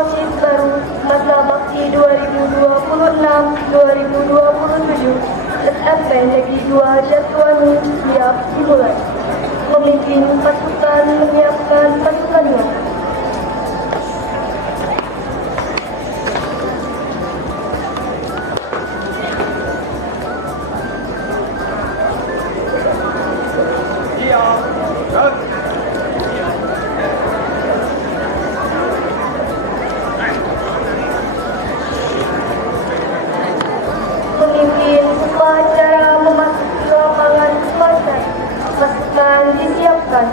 OSIS baru masa bakti 2026-2027 SMP Negeri 2 Jatiwangi siap dimulai. Memimpin pasukan menyiapkan pasukannya. Memimpin upacara memasuki lapangan pasar. Pasukan disiapkan.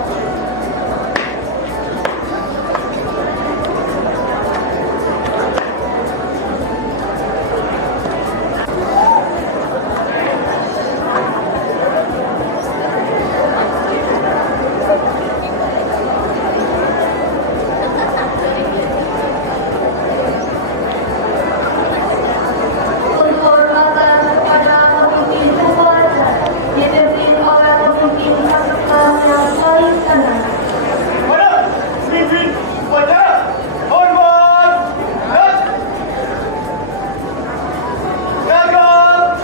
Penghormatan kepada pemimpin upacara dipimpin oleh pemimpin pasukan yang paling kanan. Pada pemimpin upacara, hormat, gagal,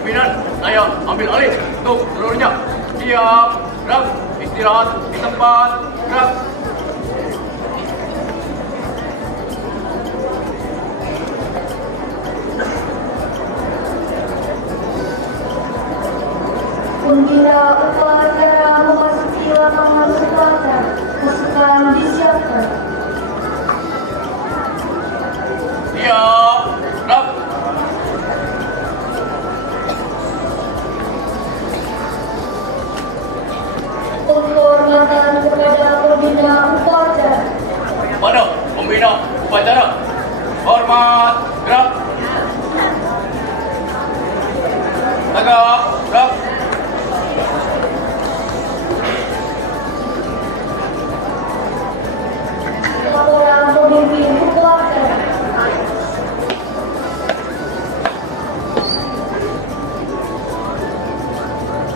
Pimpinan, saya ambil alih untuk seluruhnya. Siap, gerak, istirahat di tempat, gerak. Pembina upacara memasuki lapangan upacara. Pasukan disiapkan. Siap, gerak. Penghormatan kepada pembina upacara. Pada pembina upacara, hormat, gerak. Tegak, gerak. Laporan pemimpin upacara.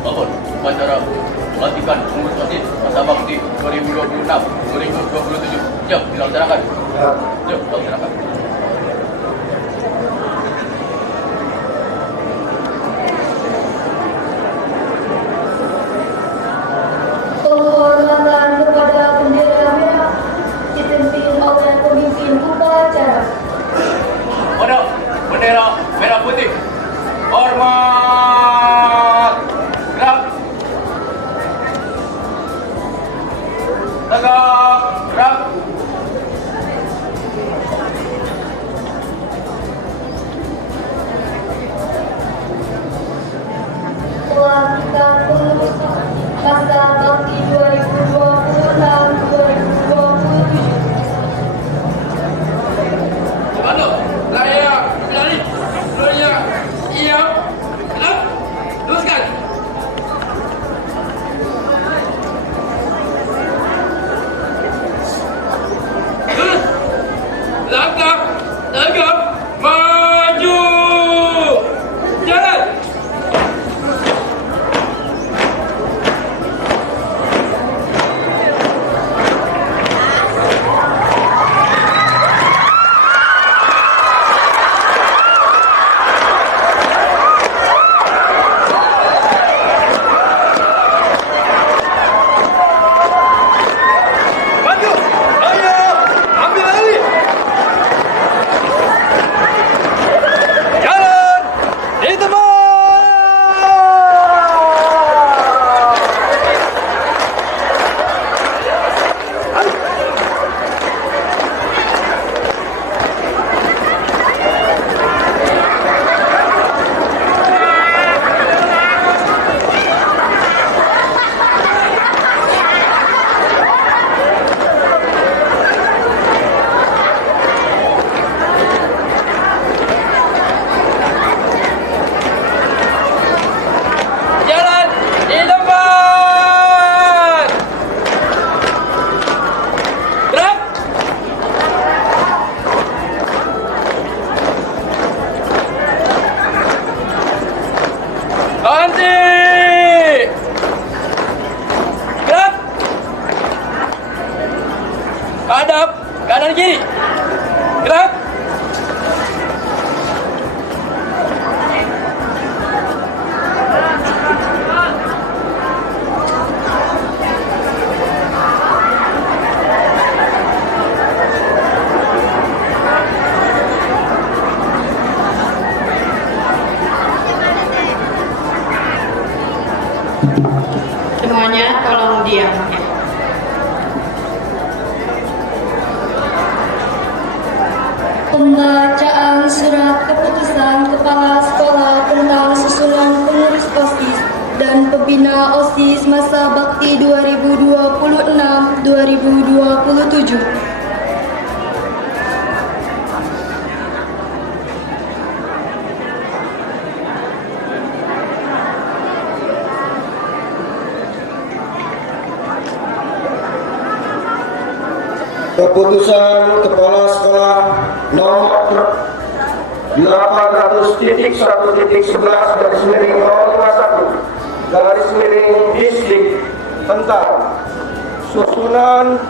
Bangun upacara pelatihan pengurus OSIS masa bakti 2026-2027. Siap dilaksanakan. Siap dilaksanakan. Penghormatan kepada bendera merah dipimpin oleh pemimpin upacara. Pada bendera merah putih, hormat, gerak. Tegak, gerak. Pelantikan pengurus masa bakti 2026-2027. Pada saya pilih seluruhnya. Siap, Kanan kiri. Gerak. Semuanya tolong diam ya. Pembacaan surat keputusan Kepala Sekolah tentang susunan pengurus OSIS dan pembina OSIS masa bakti 2026-2027. Keputusan Kepala Sekolah nomor 800.1.11/01 distrik tentang susunan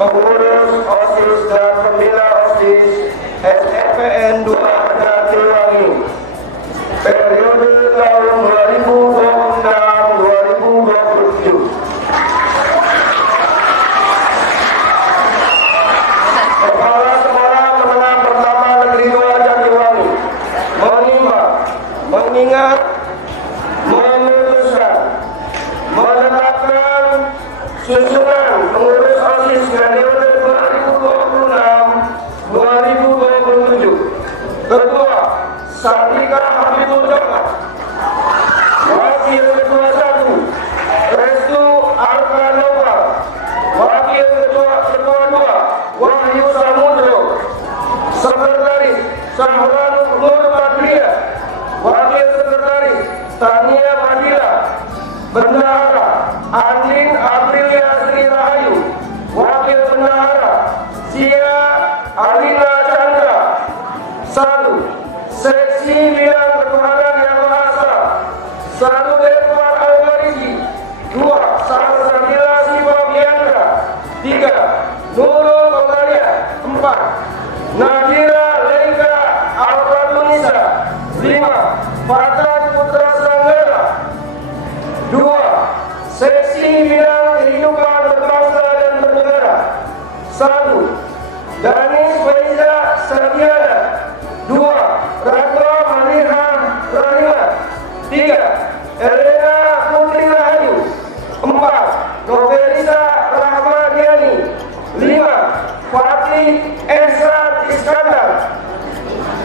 pengurus OSIS dan pembina OSIS SFPN 2 Jatiwangi periode tahun 2026-2027. Kepala Sekolah Menengah Pertama Negeri 2 Jatiwangi mengingat, memutuskan, menetapkan susunan pengurus OSIS periode 2026-2027. Ketua Sartika Habibul Jamaah, Wakil Ketua 1 Restu Arkanova, Wakil Ketua 2 Wahyu Samudro, Sekretaris Sahranul Nur Badriah, Wakil Sekretaris Tania Madila, Bendahara Andin Aprilia Sri Rahayu, Wakil Bendahara Sia Alina Chandra. 1. Seksi Bidang Ketuhanan Yang Maha Esa 1. Edward Almarisi. 2. Salsabila Siva Biandra. 3. Nurul Komaria. 4. Nadira Leika Alfatunisa. 5. Fatan Putra Sanggara. 2. Seksi Bidang Kehidupan Berbangsa dan Bernegara. 1. Danis Faiza Sardiana. 2. Radwa Maniha Rahima. 3. Elena Putri Rahayu. 4. Novelisa Rahmadiani. 5. Fatih Ehsan Iskandar.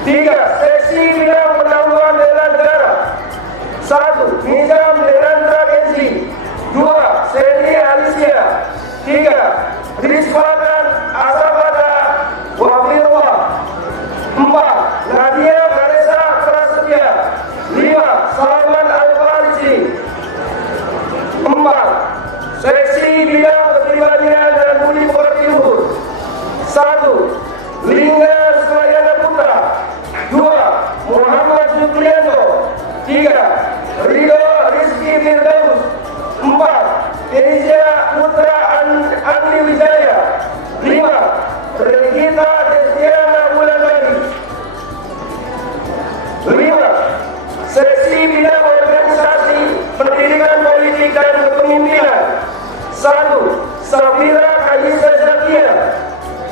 3. Seksi Bidang Pendahuluan Bela Negara. 1. Nizam Derandra Kenzi. 2. Sedi Alicia. 3. Rizwan Asabada Wafirullah. 4. Nadia Vanessa Prasetya. 5. Salman Al-Farisi. 4. Seksi Bidang Kepribadian dan Budi Pekerti Luhur. 1. Lingga Sulayana Putra. 2. Muhammad Zubrianto. 3. Ridho Rizky Firdaus. 4. Kezia Putra Andi Wijaya. 5. Regita Destiana Wulandari. 5. Seksi Bidang Organisasi Pendidikan Politik dan Kepemimpinan. 1. Safira Kayisa Zakia.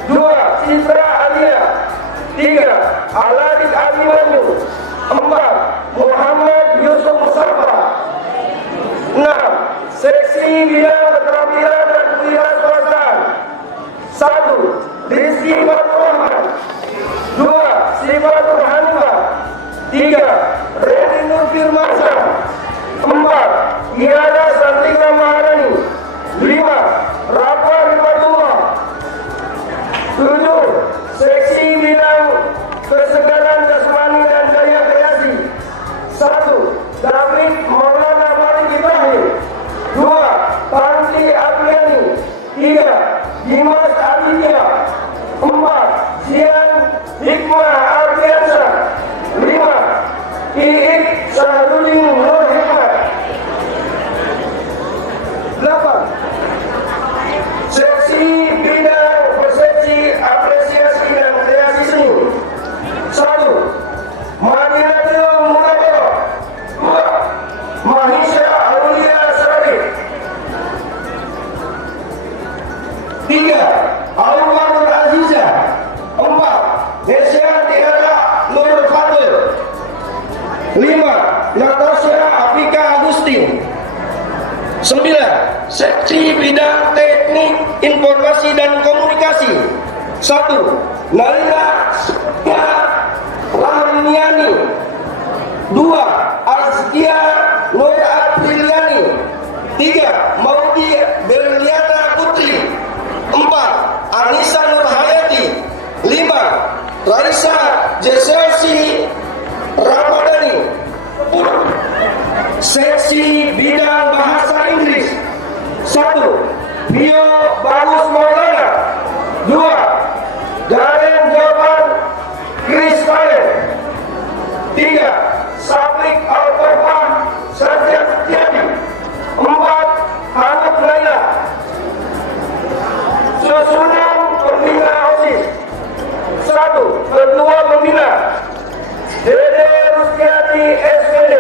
2. Citra Alia. 3. Aladik Abimanyu. 4. Muhammad Yusuf Mustafa. 6. Seksi Bidang Keterampilan dan Kewirausahaan. 1. Rizky Fatur. 2. Sifatul Hanifah. 3. Reni Nur Firmansyah. 4. Iyana Santika Maharani. 5. Rafa Rifatullah. 7. Seksi Bidang Kesegaran Jasmani dan Daya Kreasi. 1. David Maulana Malik Ibrahim. 2. Tanti Apriani. 3. Dimas Aditya. 4. Zian Hikmah Ardiansa. 5. Iik Sahrudin Nur Hikmat. 8. Seksi Bidang Informasi dan Komunikasi. 1. Nalina Rahmiani. 2. Arstia Nur Apriliani. 3. Maudi Berliana Putri. 4. Anissa Nur Hayati. 5. Raisa Jeselsi Ramadhani. 10. Seksi bidang bahasa Inggris. 1. Bio Bagus Maulana. 2. Jaren Jawaban Chris Faye. 3. Sablik Al-Farfah Sajjad Setiadi. 4. Hanif Laila. Susunan pembina OSIS. 1. Ketua Pembina Dede Rustiati SPD.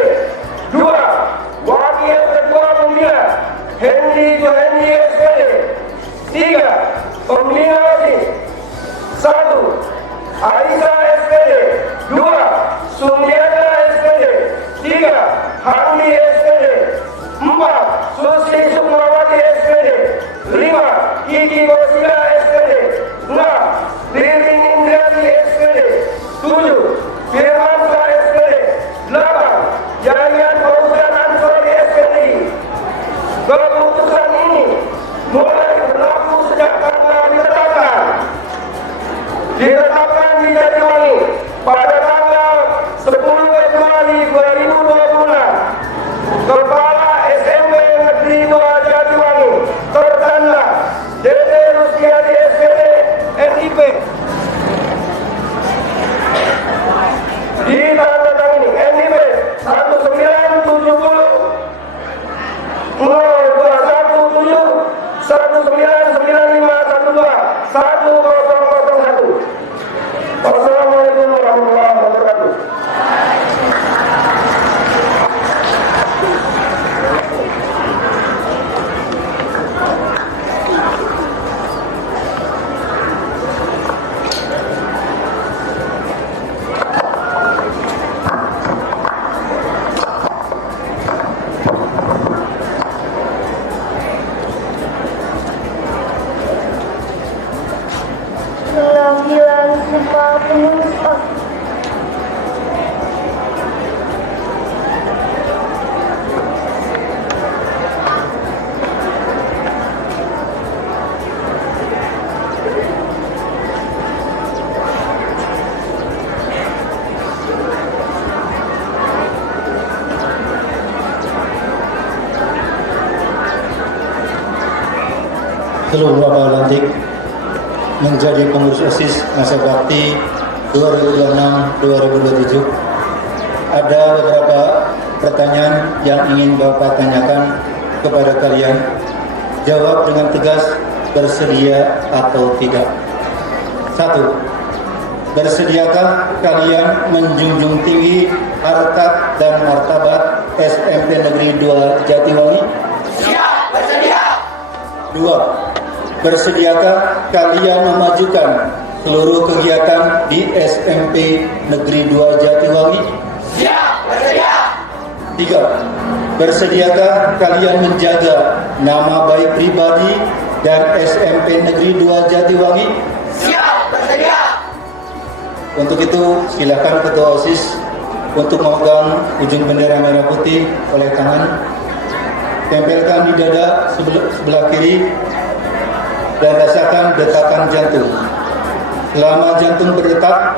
2. Wakil Ketua Pembina Hendy Johendi SPD. 3. Pembina OSIS. 1. Aisyah SPD. 2. Sumiana SPD. 3. Hamdi SPD. 4. Susi Sukmawati SPD. 5. Kiki Gosila SPD. 6. Ririn Indrati SPD. 7. Firmansa SPD. 8. Yayan Fauzan Ansori SPD. Keputusan ini mulai berlaku sejak tanggal ditetapkan di Jatiwangi pada tanggal 10 Februari 2026. Kepala SMP Negeri 2 Jatiwangi tertanda Dede Rustiadi SPD NIP. Ditandatangani NIP 1970 199512 1001. Wassalamualaikum warahmatullahi wabarakatuh. Pengambilan sumpah pengurus OSIS. Seluruh Bapak Lantik menjadi pengurus OSIS masa bakti 2026-2027. Ada beberapa pertanyaan yang ingin Bapak tanyakan kepada kalian. Jawab dengan tegas, bersedia atau tidak. 1. Bersediakah kalian menjunjung tinggi harkat dan martabat SMP Negeri 2 Jatiwangi? Siap, bersedia. 2. Bersediakah kalian memajukan seluruh kegiatan di SMP Negeri 2 Jatiwangi? Siap, bersedia. 3. Bersediakah kalian menjaga nama baik pribadi dan SMP Negeri 2 Jatiwangi? Siap, bersedia. Untuk itu, silakan Ketua OSIS untuk memegang ujung bendera merah putih oleh tangan, tempelkan di dada sebelah kiri, dan rasakan detakan jantung. Selama jantung berdetak,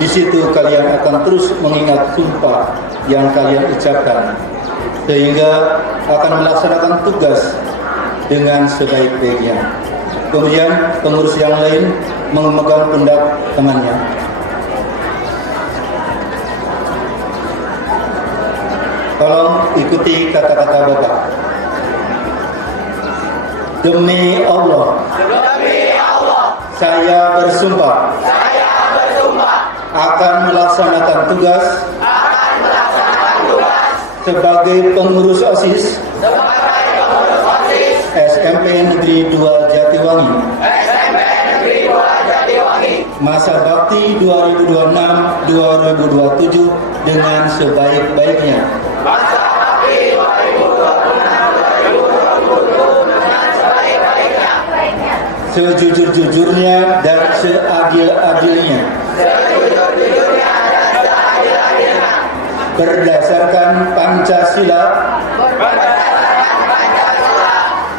di situ kalian akan terus mengingat sumpah yang kalian ucapkan, sehingga akan melaksanakan tugas dengan sebaik-baiknya. Kemudian pengurus yang lain memegang pundak temannya. Tolong ikuti kata-kata Bapak. Demi Allah, saya bersumpah akan melaksanakan tugas sebagai pengurus OSIS SMP Negeri 2 Jatiwangi masa bakti 2026-2027 dengan sebaik-baiknya. sejujur-jujurnya dan seadil-adilnya berdasarkan Pancasila,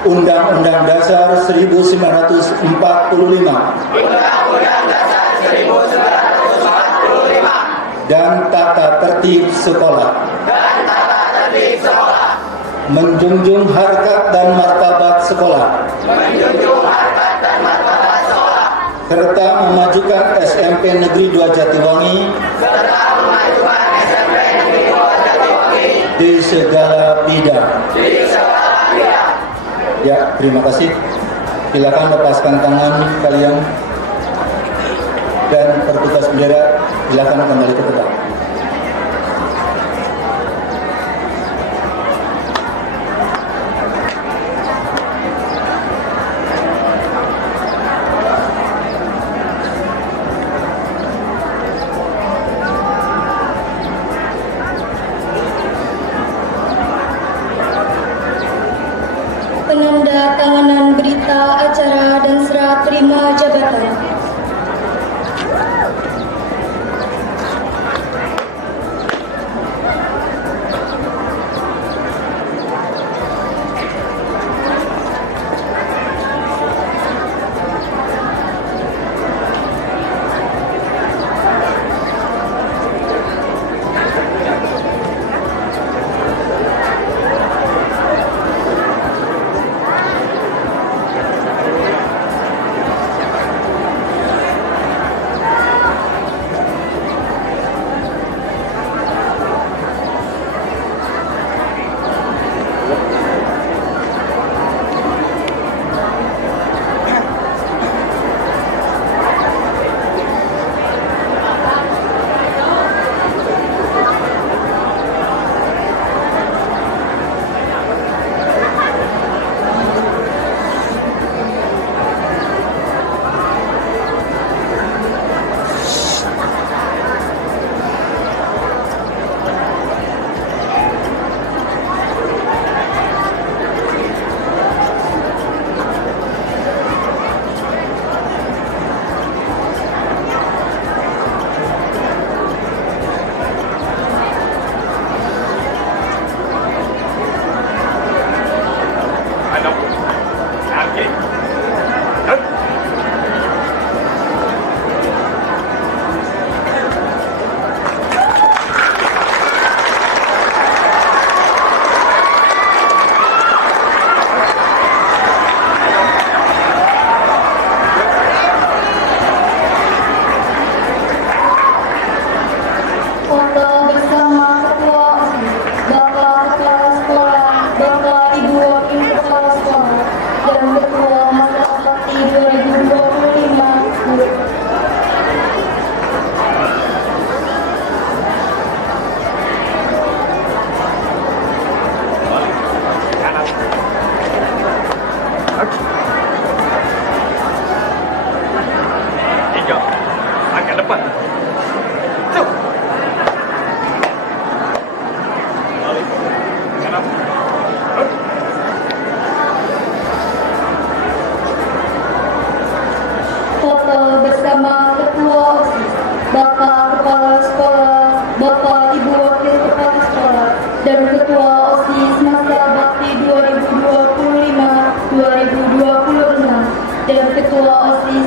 Undang-Undang Dasar 1945 dan tata tertib sekolah, menjunjung harkat dan martabat sekolah, serta memajukan SMP Negeri 2 Jatiwangi di segala bidang. Ya, terima kasih. Silakan lepaskan tangan kalian dan pertugas bendera silakan kembali ke tempat. Penandatanganan berita acara dan serah terima jabatan.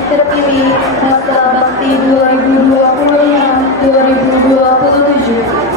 terpilih masa bakti 2026-2027.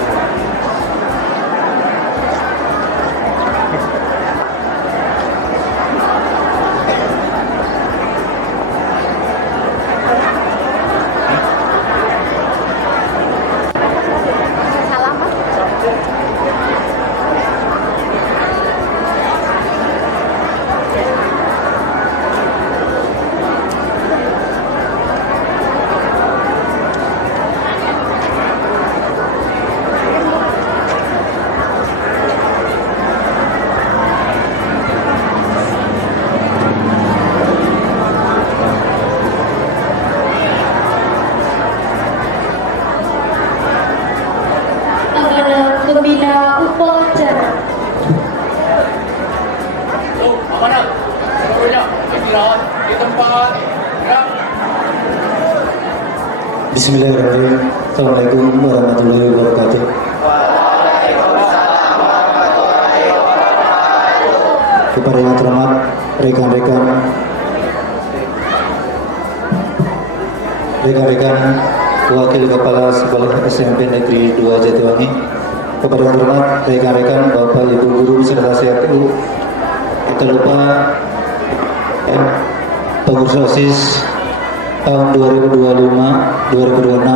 Bismillahirrahmanirrahim. Assalamualaikum warahmatullahi wabarakatuh. Kepada yang terhormat rekan-rekan Wakil Kepala Sekolah SMP Negeri 2 Jatiwangi, kepada yang terhormat rekan-rekan Bapak Ibu Guru beserta CRU, tak lupa pengurus OSIS tahun 2025, 2026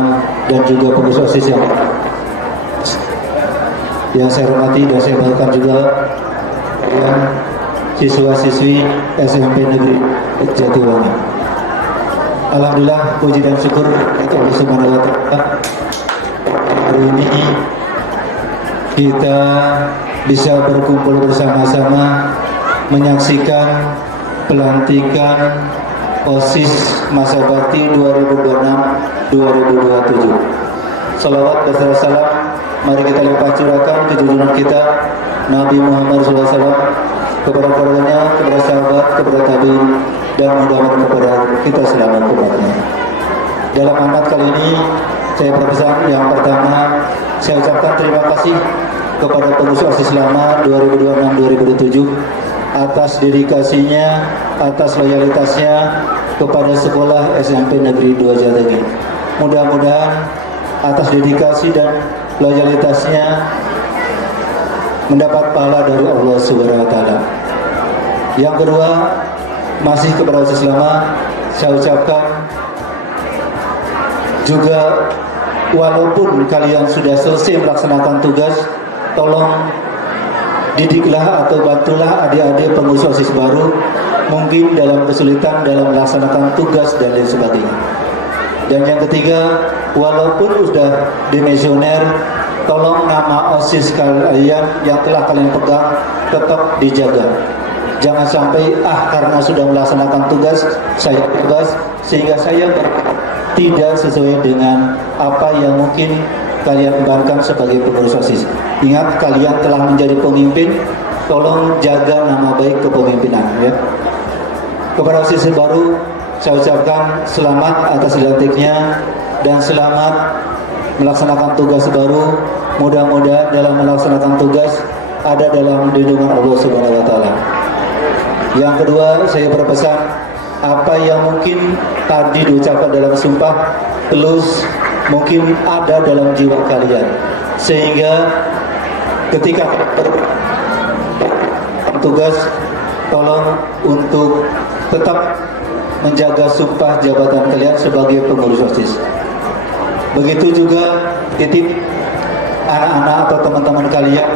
dan juga pengurus OSIS yang saya hormati dan saya banggakan juga yang siswa-siswi SMP Negeri Jatiwangi. Alhamdulillah, puji dan syukur untuk Allah Subhanahu wa Ta'ala. Hari ini kita bisa berkumpul bersama-sama menyaksikan pelantikan OSIS masa bakti 2026-2027. Salawat beserta salam mari kita limpah curahkan kejujuran kita Nabi Muhammad SAW kepada keluarganya, kepada sahabat, kepada tabi'in, dan mudah-mudahan kepada kita selama umatnya. Dalam amanat kali ini saya berpesan yang pertama, saya ucapkan terima kasih kepada pengurus OSIS lama 2026-2027 atas dedikasinya, atas loyalitasnya kepada sekolah SMP Negeri 2 Jatiwangi. Mudah-mudahan atas dedikasi dan loyalitasnya mendapat pahala dari Allah Subhanahu wa Ta'ala. Yang kedua, masih kepada OSIS lama saya ucapkan juga, walaupun kalian sudah selesai melaksanakan tugas, tolong didiklah atau bantulah adik-adik pengurus OSIS baru mungkin dalam kesulitan dalam melaksanakan tugas dan lain sebagainya. Dan yang ketiga, walaupun sudah dimisioner, tolong nama OSIS kalian yang telah kalian pegang tetap dijaga. Jangan sampai karena sudah melaksanakan tugas sehingga saya tidak sesuai dengan apa yang mungkin kalian kembangkan sebagai pengurus OSIS. Ingat, kalian telah menjadi pemimpin, tolong jaga nama baik kepemimpinan ya. Kepada OSIS baru saya ucapkan selamat atas dilantiknya dan selamat melaksanakan tugas baru. Mudah-mudahan dalam melaksanakan tugas ada dalam lindungan Allah Subhanahu wa Ta'ala. Yang kedua, saya berpesan apa yang mungkin tadi diucapkan dalam sumpah terus mungkin ada dalam jiwa kalian, sehingga ketika tugas tolong untuk tetap menjaga sumpah jabatan kalian sebagai pengurus OSIS. Begitu juga titip anak-anak atau teman-teman kalian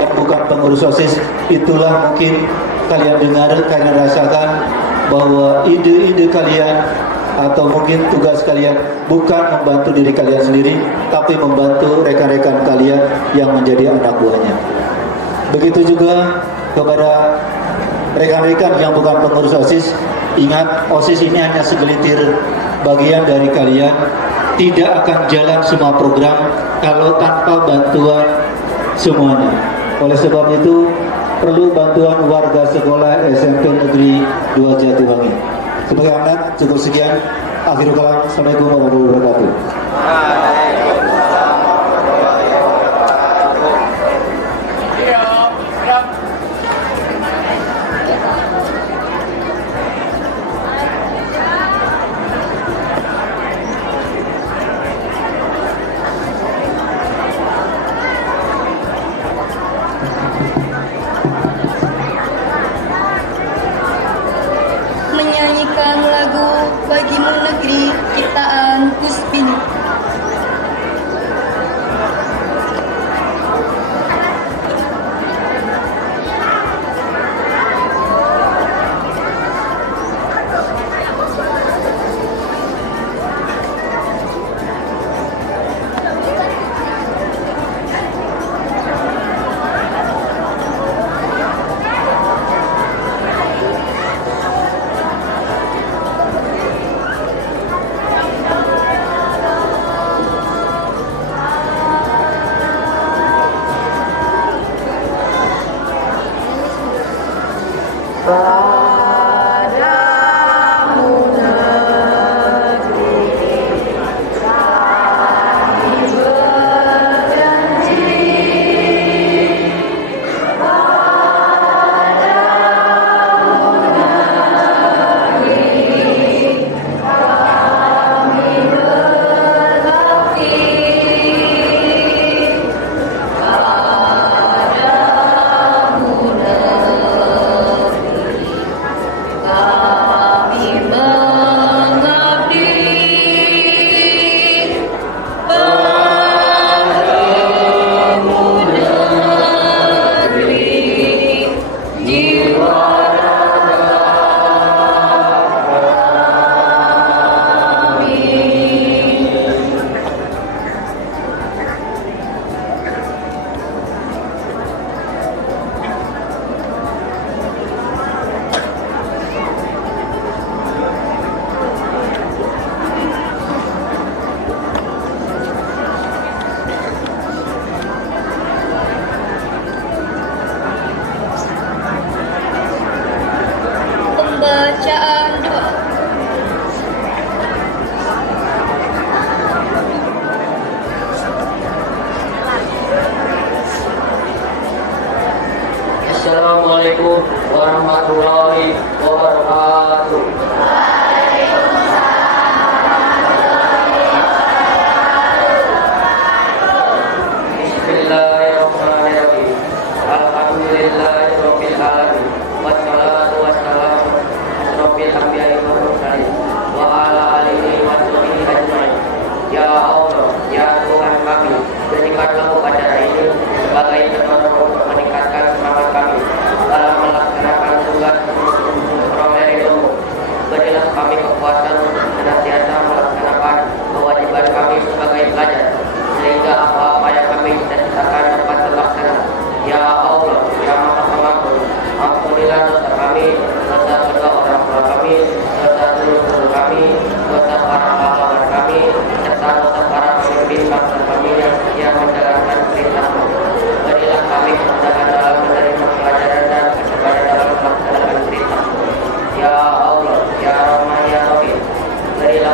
yang bukan pengurus OSIS, itulah mungkin kalian dengar, kalian rasakan bahwa ide-ide kalian atau mungkin tugas kalian bukan membantu diri kalian sendiri, tapi membantu rekan-rekan kalian yang menjadi anak buahnya. Begitu juga kepada rekan-rekan yang bukan pengurus OSIS, ingat OSIS ini hanya segelintir bagian dari kalian, tidak akan jalan semua program kalau tanpa bantuan semuanya. Oleh sebab itu perlu bantuan warga sekolah SMP Negeri 2 Jatiwangi. Sebagai anak cukup sekian. Akhirul kalam. Assalamualaikum warahmatullahi wabarakatuh. Menyanyikan lagu Bagimu Negeri ciptaan Gus Bini.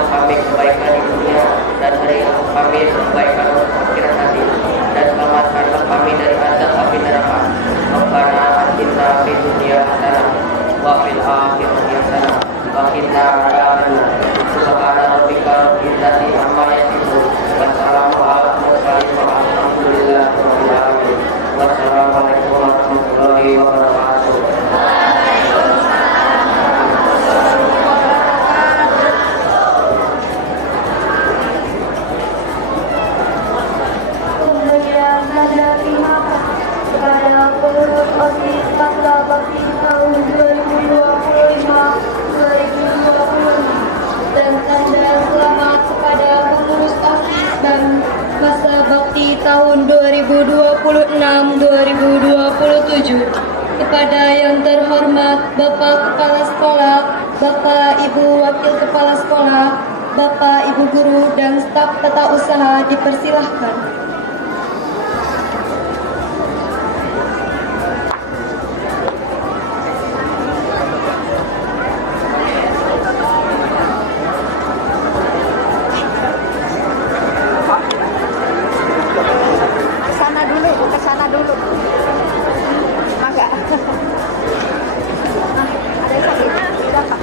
kami kebaikan di dunia dan berikan kami kebaikan untuk akhirat nanti, dan selamatkanlah kami dari azab api neraka. Rabbana atina fid dunya hasanah wa fil akhirati hasanah wa qina adzabannar. Subhana rabbika rabbil izzati amma yasifun wa salamun alal mursalin walhamdulillahi rabbil alamin. Wassalamualaikum warahmatullahi wabarakatuh. Kemudian ada terima kasih kepada pengurus OSIS Masa Bakti tahun 2025-2026 dan tanda selamat kepada pengurus OSIS dan Masa Bakti tahun 2026-2027. Kepada yang terhormat Bapak Kepala Sekolah, Bapak Ibu Wakil Kepala Sekolah, Bapak Ibu Guru dan staf tata usaha dipersilahkan. Ke sana dulu. Mangga. Ada yang sakit? Tidak, Pak.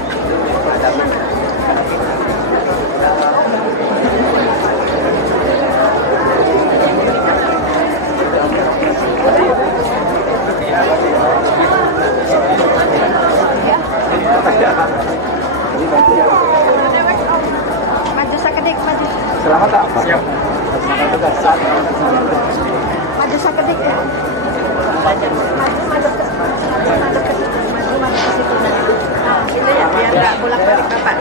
Maju sakedik, maju. Selamat tak? Siap. Maju sakedik ya. Maju ke situ. Nah, gitu ya, biar nggak bolak-balik Bapak.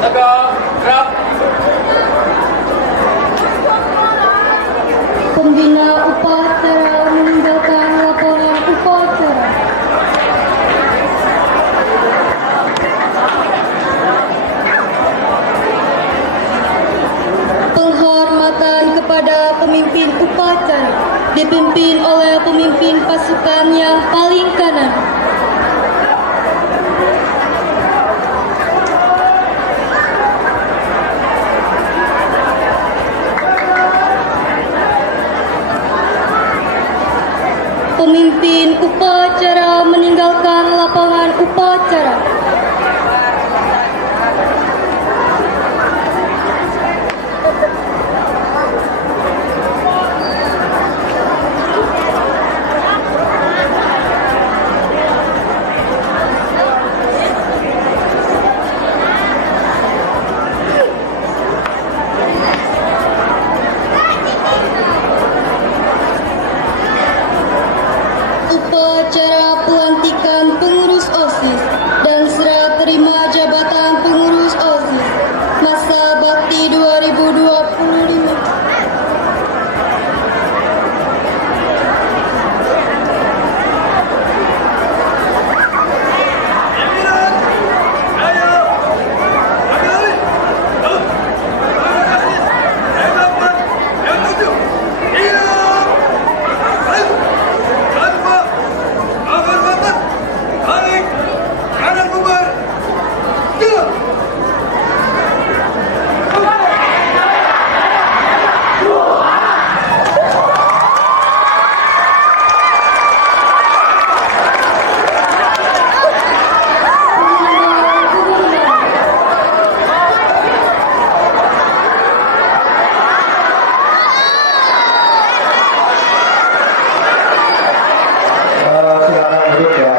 tegak, gerak. Pembina upacara meninggalkan lapangan upacara. Penghormatan kepada pemimpin upacara dipimpin oleh pemimpin pasukan yang paling kanan. Pemimpin upacara meninggalkan lapangan upacara. Upacara pelantikan pengurus OSIS dan serah terima jabatan pengurus OSIS masa bakti 2025. Silakan duduk ya.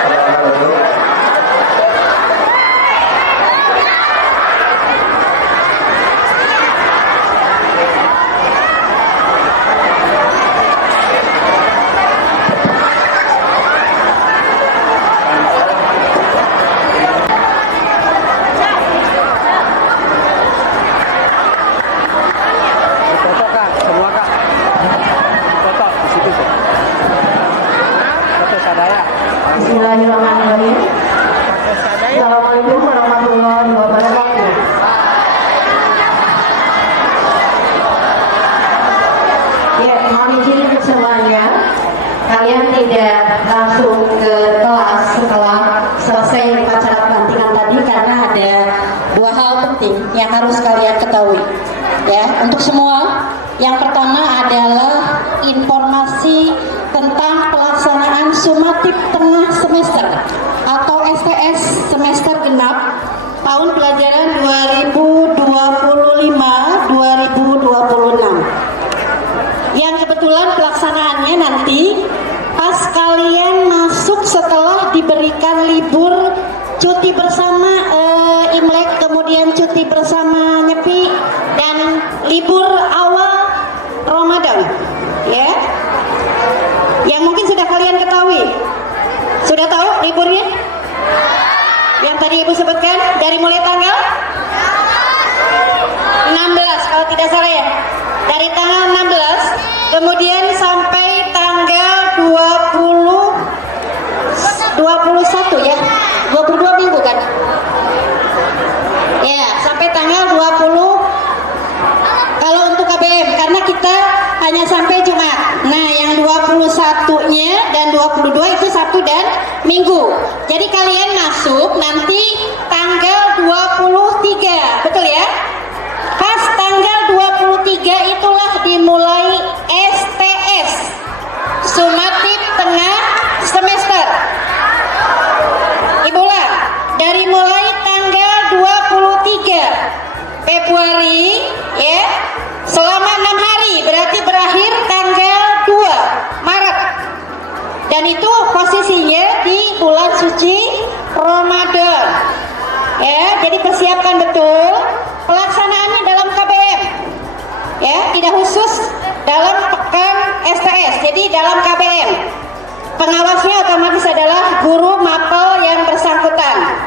Silakan duduk. Foto kak, semua kak. Foto di situ. Foto sadaya. Bismillahirrahmanirrahim. Assalamualaikum warahmatullahi wabarakatuh. Ya, mohon izin semuanya. Kalian tidak langsung ke kelas setelah selesai upacara pelantikan tadi karena ada dua hal penting yang harus kalian ketahui. Ya, untuk semua, yang pertama adalah informasi tentang pelaksanaan sumatip tengah semester atau STS semester genap tahun pelajaran 2025-2026 yang kebetulan pelaksanaannya nanti pas kalian masuk setelah diberikan libur cuti bersama Imlek, kemudian cuti bersama Nyepi dan libur awal Ramadan, ya. Yang mungkin sudah kalian ketahui. Sudah tahu liburnya? Yang tadi Ibu sebutkan dari mulai tanggal 16 kalau tidak salah ya. Dari tanggal 16 kemudian sampai tanggal 21 ya. 22 minggu kan? Ya, sampai tanggal 20 kalau untuk KBM karena kita hanya sampai Jumat. Nah, yang 21-nya dan 22 itu Sabtu dan Minggu. Jadi kalian masuk nanti tanggal 23. Betul ya? Pas tanggal 23 itulah dimulai STS. Sumatip tengah semester. Ibu lah, dari mulai tanggal 23 Februari ya, selama 6 hari berarti berakhir tanggal 2 Maret. Dan itu posisinya di bulan suci Ramadan. Ya, jadi persiapkan betul pelaksanaannya dalam KBM. Ya, tidak khusus dalam pekan STS. Jadi dalam KBM. Pengawasnya otomatis adalah guru mapel yang bersangkutan.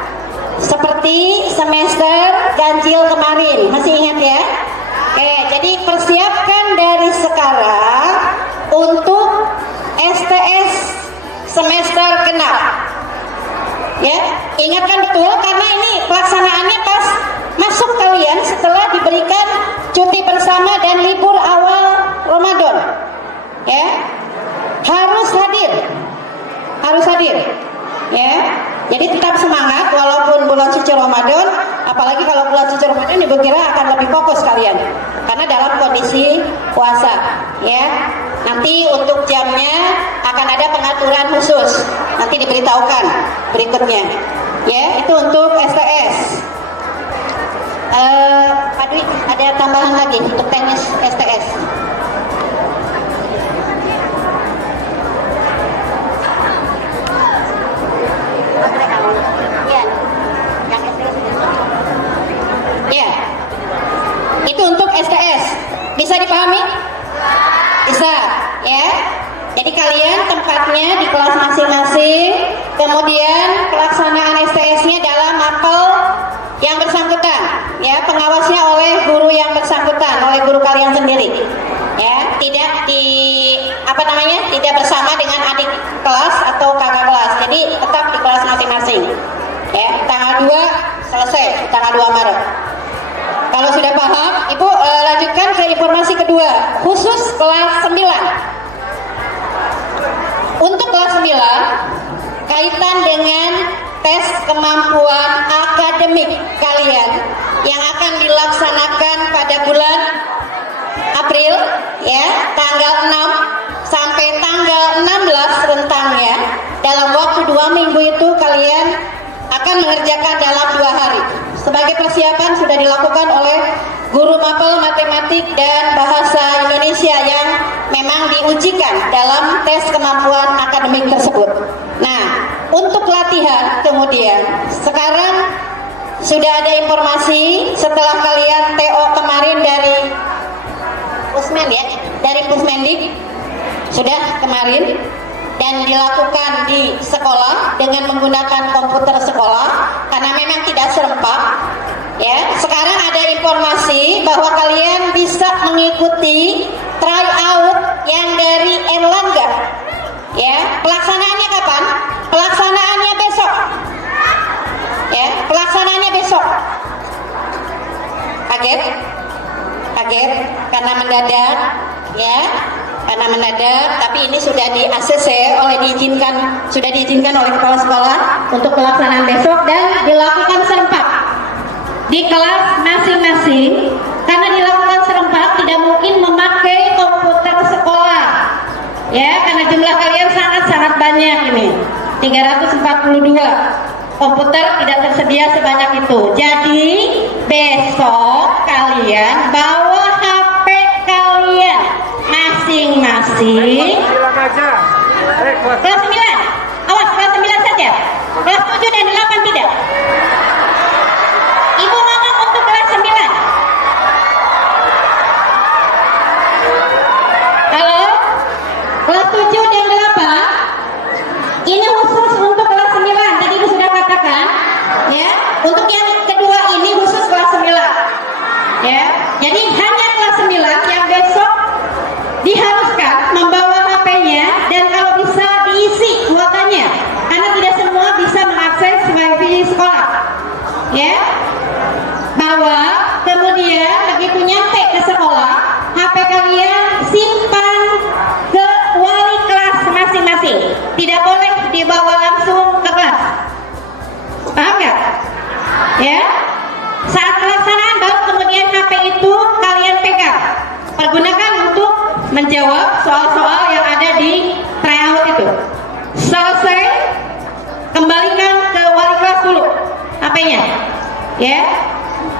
Seperti semester ganjil kemarin, masih ingat ya? Oke, jadi persiapkan dari sekarang untuk STS semester genap. Ya, ingatkan betul karena ini pelaksanaannya pas masuk kalian setelah diberikan cuti bersama dan libur awal Ramadan. Ya, harus hadir. Ya, jadi tetap semangat walaupun bulan suci Ramadan, apalagi kalau bulan suci Ramadan ibu kira akan lebih fokus kalian karena dalam kondisi puasa. Ya, nanti untuk jamnya akan ada pengaturan khusus, nanti diberitahukan berikutnya. Ya, itu untuk STS. Pak Dwi, ada tambahan lagi untuk teknis STS. Ya, itu untuk STS. Bisa dipahami? Bisa, ya. Jadi kalian tempatnya di kelas masing-masing, kemudian pelaksanaan STS-nya dalam mapel yang bersangkutan, ya, pengawasnya oleh guru yang bersangkutan, oleh guru kalian sendiri, ya, tidak tidak bersama dengan adik kelas atau kakak kelas, jadi tetap di kelas masing-masing, ya. Tanggal 2 selesai, tanggal 2 Maret. Kalau sudah paham, Ibu lanjutkan ke informasi kedua, khusus kelas 9. Untuk kelas 9, kaitan dengan tes kemampuan akademik kalian yang akan dilaksanakan pada bulan April, ya, tanggal 6 sampai tanggal 16 rentangnya. Dalam waktu 2 minggu itu kalian akan mengerjakan dalam 2 hari. Sebagai persiapan sudah dilakukan oleh guru mapel matematik dan bahasa Indonesia yang memang diujikan dalam tes kemampuan akademik tersebut. Nah, untuk latihan kemudian sekarang sudah ada informasi setelah kalian TO kemarin dari Pusmen, ya, dari Pusmendik sudah kemarin dan dilakukan di sekolah dengan menggunakan komputer sekolah karena memang tidak serempak, ya. Sekarang ada informasi bahwa kalian bisa mengikuti tryout yang dari Erlangga, ya. Pelaksanaannya kapan? Pelaksanaannya besok, ya. Pelaksanaannya besok. Kaget karena mendadak, ya. Karena mendadak, tapi ini sudah di ACC sudah diizinkan oleh kepala sekolah untuk pelaksanaan besok dan dilakukan serempak di kelas masing-masing. Karena dilakukan serempak tidak mungkin memakai komputer sekolah, ya, karena jumlah kalian sangat banyak ini, 342 komputer tidak tersedia sebanyak itu. Jadi besok kalian bawa HP kalian masing-masing. Kelas 9, awas kelas 9 saja. Kelas 7 dan 8 tidak. Ibu ngomong untuk kelas 9. Halo? Kelas 7 dan 8 ini khusus untuk kelas 9. Tadi Ibu sudah katakan, ya. Untuk yang kedua ini khusus kelas 9. Ya. Jadi hanya kelas 9 yang besok diharuskan membawa HP-nya dan kalau bisa diisi kuotanya karena tidak semua bisa mengakses wifi sekolah, ya. Bawa, kemudian begitu nyampe ke sekolah HP kalian simpan ke wali kelas masing-masing, tidak boleh dibawa langsung ke kelas. Paham nggak? Ya. Saat pelaksanaan baru kemudian HP itu kalian pegang, pergunakan untuk menjawab soal-soal yang ada di tryout itu. Selesai, kembalikan ke wali kelas dulu HP-nya, ya.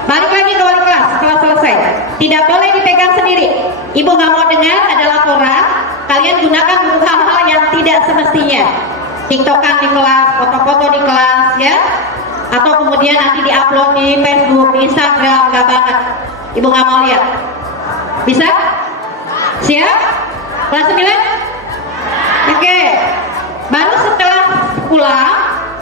Balik lagi ke wali kelas setelah selesai. Tidak boleh dipegang sendiri. Ibu nggak mau dengar ada laporan. Kalian gunakan untuk hal-hal yang tidak semestinya. TikTokan di kelas, foto-foto di kelas, ya. Atau kemudian nanti diupload di Facebook, di Instagram, nggak banget. Ibu nggak mau lihat. Bisa? Siap? Kelas 9? Oke. Baru setelah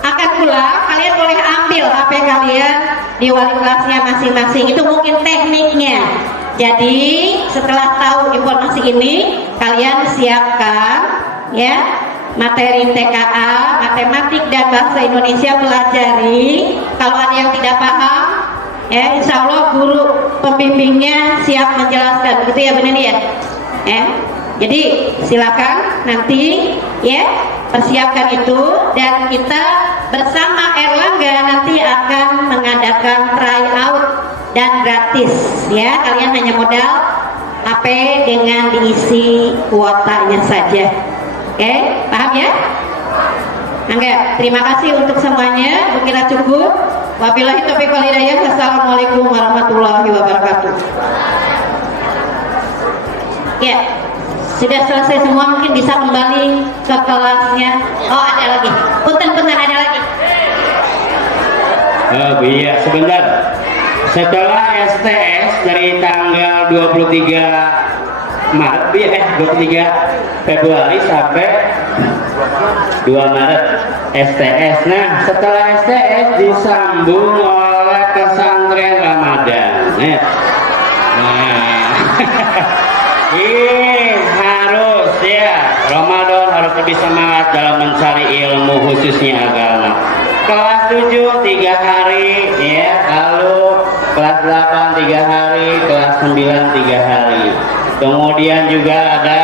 akan pulang, kalian boleh ambil HP kalian di wali kelasnya masing-masing. Itu mungkin tekniknya. Jadi setelah tahu informasi ini, kalian siapkan ya materi TKA, matematik dan bahasa Indonesia, pelajari. Kalau ada yang tidak paham, ya insya Allah guru pembimbingnya siap menjelaskan, gitu ya Bu Neni ya. Jadi silakan nanti ya persiapkan itu, dan kita bersama Erlangga nanti akan mengadakan tryout dan gratis ya. Kalian hanya modal HP dengan diisi kuotanya saja. Oke, paham ya? Angga, terima kasih untuk semuanya. Mungkin cukup. Wabillahi taufiq wal hidayah. Assalamualaikum warahmatullahi wabarakatuh. Ya, sudah selesai semua, mungkin bisa kembali ke kelasnya. Oh, ada lagi. Punten ada lagi. Oh iya, sebentar. Setelah STS dari tanggal 23 Maret, 23 Februari sampai 2 Maret STS. Nah, setelah STS disambung oleh pesantren Ramadan. Nah, ini harus ya, Ramadan harus lebih semangat dalam mencari ilmu, khususnya agama. Kelas 7 3 hari ya, lalu kelas 8 3 hari, kelas 9 3 hari. Kemudian juga ada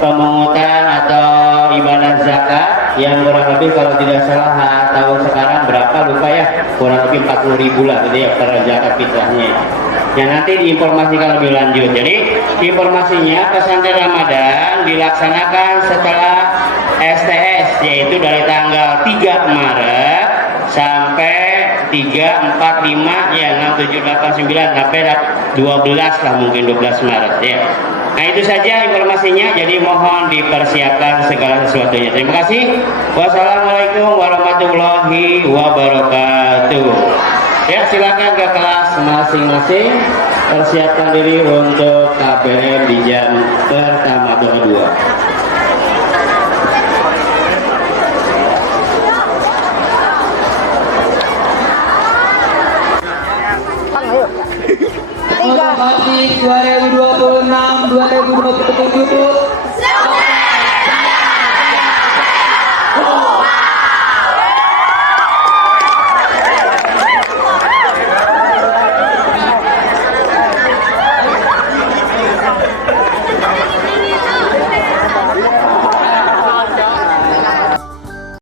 pemungutan atau ibadah zakat yang kurang lebih kalau tidak salah tahun sekarang berapa lupa ya, kurang lebih 40.000 lah gitu ya per zakat fitrahnya. Ya nanti diinformasikan lebih lanjut. Jadi informasinya pesantren Ramadan dilaksanakan setelah STS, yaitu dari tanggal 3 Maret sampai 3, 4, 5 ya 6, 7, 8, 9 sampai 12 lah, mungkin 12 Maret ya. Nah itu saja informasinya, jadi mohon dipersiapkan segala sesuatunya. Terima kasih. Wassalamualaikum warahmatullahi wabarakatuh. Ya, silakan ke kelas masing-masing, persiapkan diri untuk KBM di jam pertama atau kedua. Matematik 2026-2027